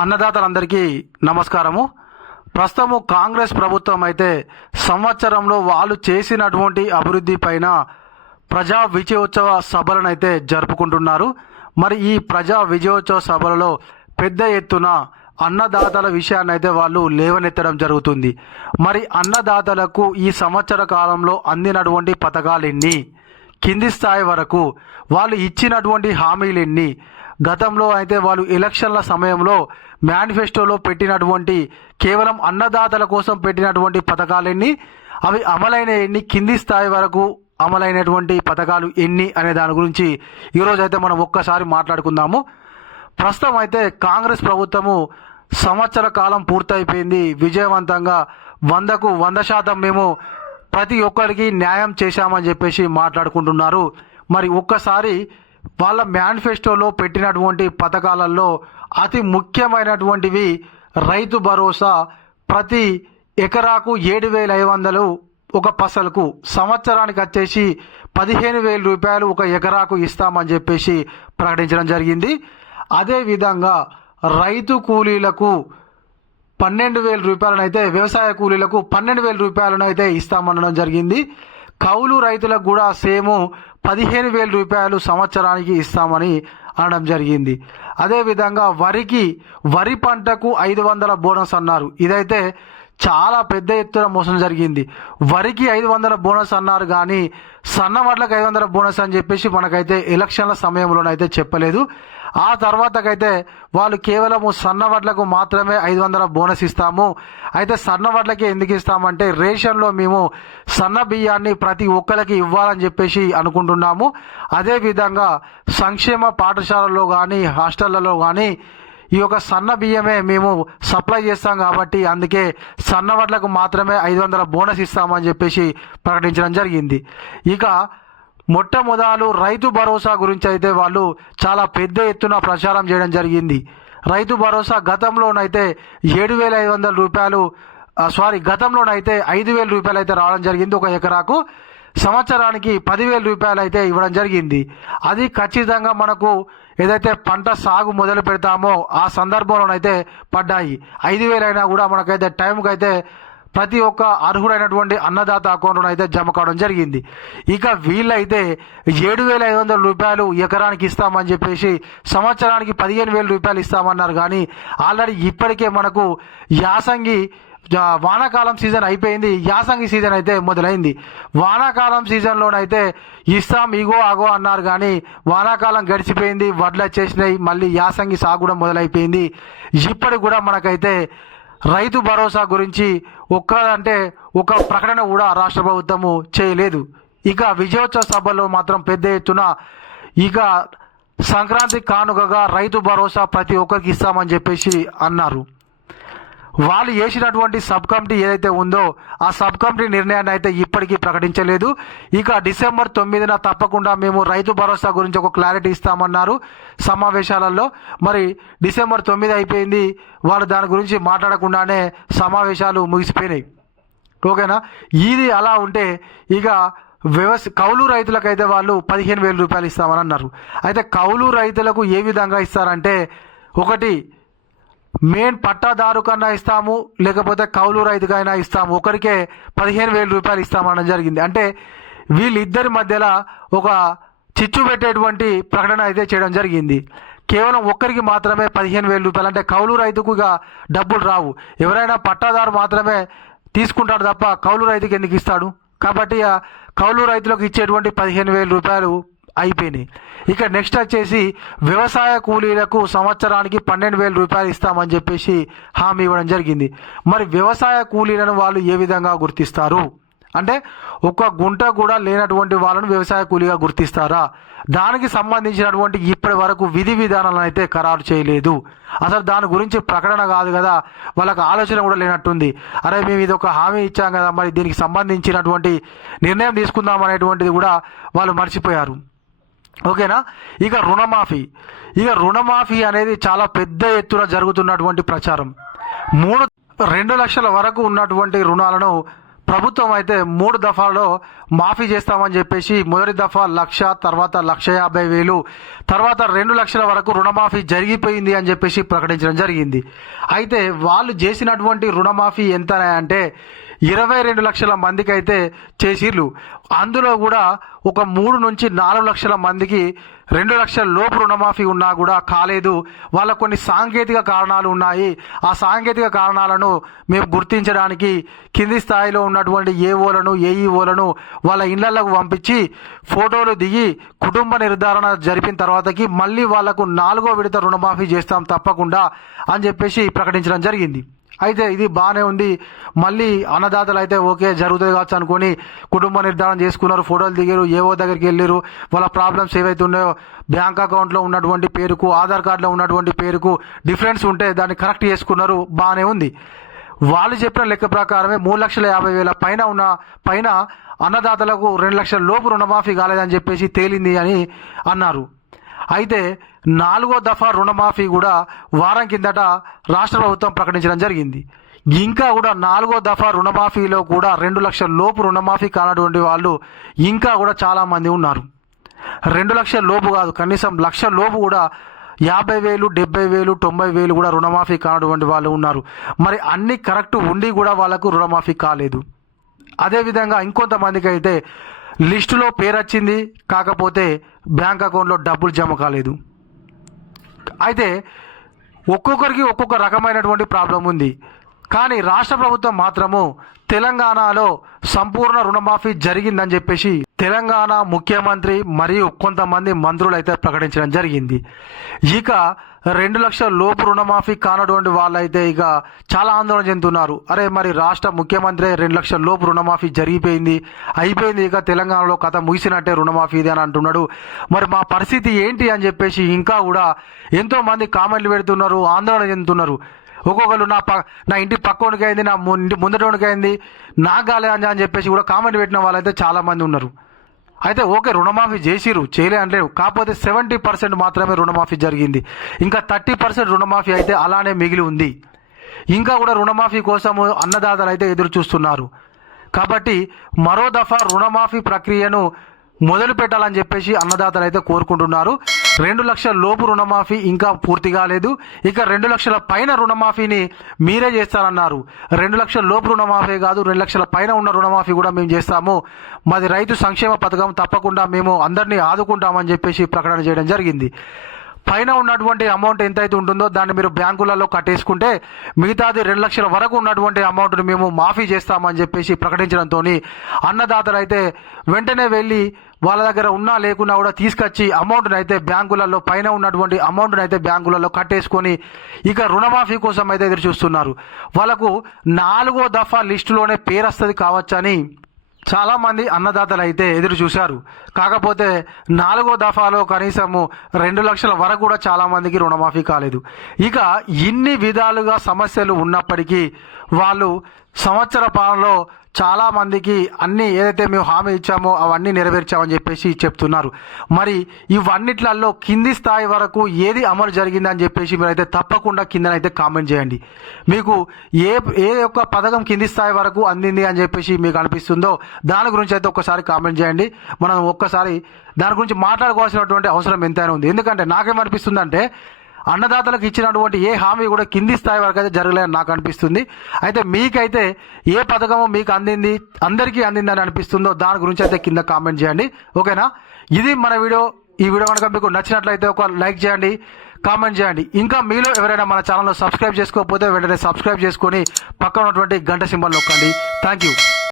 అన్నదాతలందరికీ నమస్కారము. ప్రస్తుతము కాంగ్రెస్ ప్రభుత్వం అయితే సంవత్సరంలో వాళ్ళు చేసినటువంటి అభివృద్ధి పైన ప్రజా విజయోత్సవ సభలను అయితే జరుపుకుంటున్నారు. మరి ఈ ప్రజా విజయోత్సవ సభలలో పెద్ద ఎత్తున అన్నదాతల విషయాన్ని అయితే వాళ్ళు లేవనెత్తడం జరుగుతుంది. మరి అన్నదాతలకు ఈ సంవత్సర కాలంలో అందినటువంటి పథకాలు ఎన్ని, కింది స్థాయి వరకు వాళ్ళు ఇచ్చినటువంటి హామీలు ఎన్ని, గతంలో అయితే వాళ్ళు ఎలక్షన్ల సమయంలో మేనిఫెస్టోలో పెట్టినటువంటి కేవలం అన్నదాతల కోసం పెట్టినటువంటి పథకాలెన్ని, అవి అమలైన ఎన్ని, కింది స్థాయి వరకు అమలైనటువంటి పథకాలు ఎన్ని అనే దాని గురించి ఈరోజు అయితే మనం ఒక్కసారి మాట్లాడుకుందాము. ప్రస్తుతం అయితే కాంగ్రెస్ ప్రభుత్వము సంవత్సర కాలం పూర్తయిపోయింది. విజయవంతంగా 100కు 100% మేము ప్రతి ఒక్కరికి న్యాయం చేశామని చెప్పేసి మాట్లాడుకుంటున్నారు. మరి ఒక్కసారి వాళ్ళ మేనిఫెస్టోలో పెట్టినటువంటి పథకాలలో అతి ముఖ్యమైనటువంటివి రైతు భరోసా. ప్రతి ఎకరాకు 7,500 ఒక పసలకు, సంవత్సరానికి వచ్చేసి 15,000 రూపాయలు ఒక ఎకరాకు ఇస్తామని చెప్పేసి ప్రకటించడం జరిగింది. అదేవిధంగా రైతు కూలీలకు 12,000 రూపాయలనైతే, వ్యవసాయ కూలీలకు 12,000 రూపాయలను అయితే ఇస్తామనడం జరిగింది. కౌలు రైతులకు కూడా సేమ్ 15,000 రూపాయలు సంవత్సరానికి ఇస్తామని అనడం జరిగింది. అదేవిధంగా వరి పంటకు 500 బోనస్ అన్నారు. ఇదైతే చాలా పెద్ద ఎత్తున మోసం జరిగింది. వరికి 500 బోనస్ అన్నారు కానీ సన్న వడ్లకు 500 బోనస్ అని చెప్పేసి మనకైతే ఎలక్షన్ల సమయంలోనైతే చెప్పలేదు. ఆ తర్వాతకైతే వాళ్ళు కేవలము సన్న వడ్లకు మాత్రమే 500 బోనస్ ఇస్తాము. అయితే సన్న వడ్లకి ఎందుకు ఇస్తామంటే రేషన్లో మేము సన్న బియ్యాన్ని ప్రతి ఒక్కరికి ఇవ్వాలని చెప్పేసి అనుకుంటున్నాము. అదేవిధంగా సంక్షేమ పాఠశాలల్లో కానీ హాస్టళ్లలో కానీ ఈ యొక్క సన్న బియ్యమే మేము సప్లై చేస్తాం కాబట్టి అందుకే సన్న వడ్లకు మాత్రమే 500 బోనస్ ఇస్తామని చెప్పేసి ప్రకటించడం జరిగింది. ఇక మొట్టమొదలు రైతు భరోసా గురించి అయితే వాళ్ళు చాలా పెద్ద ఎత్తున ప్రచారం చేయడం జరిగింది. రైతు భరోసా గతంలోనైతే 7,500 రూపాయలు గతంలోనైతే 5,000 రూపాయలు అయితే రావడం జరిగింది ఒక ఎకరాకు. సంవత్సరానికి 10,000 రూపాయలు అయితే ఇవ్వడం జరిగింది. అది ఖచ్చితంగా మనకు ఏదైతే పంట సాగు మొదలు పెడతామో ఆ సందర్భంలోనైతే పడ్డాయి. 5,000 అయినా కూడా మనకైతే టైంకి అయితే ప్రతి ఒక్క అర్హుడైనటువంటి అన్నదాత అకౌంట్లో అయితే జమ కావడం జరిగింది. ఇక వీళ్ళైతే 7,500 రూపాయలు ఎకరానికి ఇస్తామని చెప్పేసి సంవత్సరానికి 15,000 రూపాయలు ఇస్తామన్నారు. కానీ ఆల్రెడీ ఇప్పటికే మనకు యాసంగి వానాకాలం సీజన్ అయిపోయింది, యాసంగి సీజన్ అయితే మొదలైంది. వానాకాలం సీజన్లోనైతే ఇస్తాం ఇగో అగో అన్నారు కానీ వానాకాలం గడిచిపోయింది, వడ్లు వచ్చేసినాయి, మళ్ళీ యాసంగి సాగు కూడా మొదలైపోయింది. ఇప్పటికి కూడా మనకైతే రైతు భరోసా గురించి ఒక ప్రకటన కూడా రాష్ట్ర ప్రభుత్వము చేయలేదు. ఇక విజయోత్సవ సభలో మాత్రం పెద్ద ఎత్తున ఇక సంక్రాంతి కానుకగా రైతు భరోసా ప్రతి ఒక్కరికి ఇస్తామని చెప్పేసి అన్నారు. వాళ్ళు చేసినటువంటి సబ్ కమిటీ ఏదైతే ఉందో ఆ సబ్ కమిటీ నిర్ణయాన్ని అయితే ఇప్పటికీ ప్రకటించలేదు. ఇక డిసెంబర్ 9న తప్పకుండా మేము రైతు భరోసా గురించి ఒక క్లారిటీ ఇస్తామన్నారు సమావేశాలలో. మరి డిసెంబర్ 9 అయిపోయింది, వాళ్ళు దాని గురించి మాట్లాడకుండానే సమావేశాలు ముగిసిపోయినాయి. ఓకేనా, ఇది అలా ఉంటే ఇక కౌలు రైతులకైతే వాళ్ళు 15,000 రూపాయలు ఇస్తామని అన్నారు. అయితే కౌలు రైతులకు ఏ విధంగా ఇస్తారంటే, ఒకటి మెయిన్ పట్టాదారు కన్నా ఇస్తాము, లేకపోతే కౌలు రైతుకైనా ఇస్తాము, ఒకరికే 15,000 రూపాయలు ఇస్తామనడం జరిగింది. అంటే వీళ్ళిద్దరి మధ్యలో ఒక చిచ్చు పెట్టేటువంటి ప్రకటన అయితే చేయడం జరిగింది. కేవలం ఒక్కరికి మాత్రమే 15,000 రూపాయలు. అంటే కౌలు రైతుకు ఇక డబ్బులు రావు, ఎవరైనా పట్టాదారు మాత్రమే తీసుకుంటాడు తప్ప కౌలు రైతుకి ఎందుకు ఇస్తాడు. కాబట్టి కౌలు రైతులకు ఇచ్చేటువంటి 15,000 రూపాయలు అయిపోయినాయి. ఇక నెక్స్ట్ వచ్చేసి వ్యవసాయ కూలీలకు సంవత్సరానికి 12,000 రూపాయలు ఇస్తామని చెప్పేసి హామీ ఇవ్వడం జరిగింది. మరి వ్యవసాయ కూలీలను వాళ్ళు ఏ విధంగా గుర్తిస్తారు అంటే, ఒక గుంట కూడా లేనటువంటి వాళ్ళను వ్యవసాయ కూలీగా గుర్తిస్తారా? దానికి సంబంధించినటువంటి ఇప్పటి వరకు విధి విధానాలను అయితే ఖరారు చేయలేదు. అసలు దాని గురించి ప్రకటన కాదు కదా, వాళ్ళకి ఆలోచన కూడా లేనట్టుంది. అరే మేము ఇది ఒక హామీ ఇచ్చాం కదా, మరి దీనికి సంబంధించినటువంటి నిర్ణయం తీసుకుందాం అనేటువంటిది కూడా వాళ్ళు మర్చిపోయారు. ఓకేనా. ఇక రుణమాఫీ అనేది చాలా పెద్ద ఎత్తున జరుగుతున్నటువంటి ప్రచారం. 2 లక్షల వరకు ఉన్నటువంటి రుణాలను ప్రభుత్వం అయితే 3 దఫాలో మాఫీ చేస్తామని చెప్పేసి మొదటి దఫా 1,00,000, తర్వాత 1,50,000, తర్వాత 2 లక్షల వరకు రుణమాఫీ జరిగిపోయింది అని చెప్పేసి ప్రకటించడం జరిగింది. అయితే వాళ్ళు చేసినటువంటి రుణమాఫీ ఎంత అంటే 22 లక్షల మందికి అయితే చేసిర్రు. అందులో కూడా ఒక 3 నుంచి 4 లక్షల మందికి 2 లక్షల లోపు రుణమాఫీ ఉన్నా కూడా కాలేదు. వాళ్ళకు కొన్ని సాంకేతిక కారణాలు ఉన్నాయి. ఆ సాంకేతిక కారణాలను మేము గుర్తించడానికి కింది స్థాయిలో ఉన్నటువంటి ఏఓలను, ఏఈఓలను వాళ్ళ ఇళ్లకు పంపించి ఫోటోలు దిగి కుటుంబ నిర్ధారణ జరిపిన తర్వాతకి మళ్ళీ వాళ్లకు 4వ విడత రుణమాఫీ చేస్తాం తప్పకుండా అని చెప్పేసి ప్రకటించడం జరిగింది. అయితే ఇది బాగానే ఉంది. మళ్ళీ అన్నదాతలు అయితే ఓకే జరుగుతుంది కావచ్చు అనుకొని కుటుంబ నిర్ధారణ చేసుకున్నారు, ఫోటోలు దిగారు, ఏవో దగ్గరికి వెళ్ళారు. వాళ్ళ ప్రాబ్లమ్స్ ఏవైతే ఉన్నాయో బ్యాంక్ అకౌంట్లో ఉన్నటువంటి పేరుకు, ఆధార్ కార్డులో ఉన్నటువంటి పేరుకు డిఫరెన్స్ ఉంటే దాన్ని కరెక్ట్ చేసుకున్నారు, బాగానే ఉంది. వాళ్ళు చెప్పిన లెక్క ప్రకారమే 3,50,000 పైన అన్నదాతలకు 2 లక్షల లోపు రుణమాఫీ కాలేదని చెప్పేసి తేలింది అని అన్నారు. అయితే 4వ దఫా రుణమాఫీ కూడా వారం కిందట రాష్ట్ర ప్రభుత్వం ప్రకటించడం జరిగింది. ఇంకా కూడా 4వ దఫా రుణమాఫీలో కూడా 2 లక్షల లోపు రుణమాఫీ కానటువంటి వాళ్ళు ఇంకా కూడా చాలామంది ఉన్నారు. 2 లక్షల లోపు కాదు, కనీసం 1,00,000 లోపు కూడా 50,000, 70,000, 90,000 కూడా రుణమాఫీ కానటువంటి వాళ్ళు ఉన్నారు. మరి అన్ని కరెక్ట్ ఉండి కూడా వాళ్ళకు రుణమాఫీ కాలేదు. అదేవిధంగా ఇంకొంతమందికి అయితే లిస్టులో పేరు వచ్చింది, కాకపోతే బ్యాంక్ అకౌంట్లో డబ్బులు జమ కాలేదు. అయితే ఒక్కొక్కరికి ఒక్కొక్క రకమైనటువంటి ప్రాబ్లం ఉంది. కానీ రాష్ట్ర ప్రభుత్వం మాత్రము తెలంగాణలో సంపూర్ణ రుణమాఫీ జరిగిందని చెప్పేసి తెలంగాణ ముఖ్యమంత్రి మరియు కొంతమంది మంత్రులు అయితే ప్రకటించడం జరిగింది. ఇక 2 లక్షల లోపు రుణమాఫీ కానటువంటి వాళ్ళైతే ఇక చాలా ఆందోళన చెందుతున్నారు. అరే మరి రాష్ట్ర ముఖ్యమంత్రి 2 లక్షల లోపు రుణమాఫీ అయిపోయింది, ఇక తెలంగాణలో కథ ముగిసినట్టే రుణమాఫీ ఇది అని అంటున్నాడు. మరి మా పరిస్థితి ఏంటి అని చెప్పేసి ఇంకా కూడా ఎంతో మంది కామెంట్లు పెడుతున్నారు, ఆందోళన చెందుతున్నారు. ఒక్కొక్కరు నా ఇంటి పక్కోనికి అయింది, నా ఇంటి ముందటోనికి అయింది, నాకు కాలేదు అని చెప్పేసి కూడా కామెంట్ పెట్టిన వాళ్ళైతే చాలా మంది ఉన్నారు. అయితే ఓకే రుణమాఫీ చేయలే అనలేవు, కాకపోతే 70% మాత్రమే రుణమాఫీ జరిగింది. ఇంకా 30% రుణమాఫీ అయితే అలానే మిగిలి ఉంది. ఇంకా కూడా రుణమాఫీ కోసము అన్నదాతలు అయితే ఎదురు చూస్తున్నారు. కాబట్టి మరో దఫా రుణమాఫీ ప్రక్రియను మొదలు పెట్టాలని చెప్పేసి అన్నదాతలు అయితే కోరుకుంటున్నారు. 2 లక్షల లోపు రుణమాఫీ ఇంకా పూర్తి కాలేదు. ఇక 2 లక్షల పైన రుణమాఫీని మీరే చేస్తారన్నారు. 2 లక్షల లోపు రుణమాఫీ కాదు, 2 లక్షల పైన ఉన్న రుణమాఫీ కూడా మేము చేస్తాము. మాది రైతు సంక్షేమ పథకం, తప్పకుండా మేము అందరినీ ఆదుకుంటామని చెప్పేసి ప్రకటన చేయడం జరిగింది. పైన ఉన్నటువంటి అమౌంట్ ఎంతైతే ఉంటుందో దాన్ని మీరు బ్యాంకులలో కట్టేసుకుంటే మిగతాది 2 లక్షల వరకు ఉన్నటువంటి అమౌంట్ని మేము మాఫీ చేస్తామని చెప్పేసి ప్రకటించడంతో అన్నదాతలు అయితే వెంటనే వెళ్ళి వాళ్ళ దగ్గర ఉన్నా లేకున్నా కూడా తీసుకొచ్చి అమౌంట్ని అయితే బ్యాంకులలో పైన ఉన్నటువంటి అమౌంట్ని అయితే బ్యాంకులలో కట్టేసుకొని ఇక రుణమాఫీ కోసం అయితే ఎదురు చూస్తున్నారు. వాళ్ళకు 4వ దఫా లిస్టులోనే పేరు వస్తుంది కావచ్చని చాలామంది అన్నదాతలు అయితే ఎదురు చూశారు. కాకపోతే 4వ దఫాలో కనీసము 2 లక్షల వరకు కూడా చాలామందికి రుణమాఫీ కాలేదు. ఇక ఇన్ని విధాలుగా సమస్యలు ఉన్నప్పటికీ వాళ్ళు సంవత్సర పాలనలో చాలా మందికి అన్ని ఏదైతే మేము హామీ ఇచ్చామో అవన్నీ నెరవేర్చామని చెప్పేసి చెప్తున్నారు. మరి ఇవన్నిట్లలో కింది స్థాయి వరకు ఏది అమలు జరిగిందని చెప్పేసి మీరైతే తప్పకుండా కిందనైతే కామెంట్ చేయండి. మీకు ఏ యొక్క పథకం కింది స్థాయి వరకు అందింది అని చెప్పేసి మీకు అనిపిస్తుందో దాని గురించి అయితే ఒక్కసారి కామెంట్ చేయండి. మనం ఒక్కసారి దాని గురించి మాట్లాడుకోవాల్సినటువంటి అవసరం ఎంతైనా ఉంది. ఎందుకంటే నాకేమనిపిస్తుందంటే అన్నదాతలకు ఇచ్చినటువంటి ఏ హామీ కూడా కింది స్థాయి వరకు అయితే జరగలేదని నాకు అనిపిస్తుంది. అయితే మీకైతే ఏ పథకమో మీకు అందింది, అందరికీ అందిందని అనిపిస్తుందో దాని గురించి అయితే కింద కామెంట్ చేయండి. ఓకేనా? ఇది మన వీడియో. ఈ వీడియో కనుక మీకు నచ్చినట్లయితే ఒక లైక్ చేయండి, కామెంట్ చేయండి. ఇంకా మీలో ఎవరైనా మన ఛానల్లో సబ్స్క్రైబ్ చేసుకోకపోతే వెంటనే సబ్స్క్రైబ్ చేసుకొని పక్కన ఉన్నటువంటి గంట సింబల్ నొక్కండి. Thank you.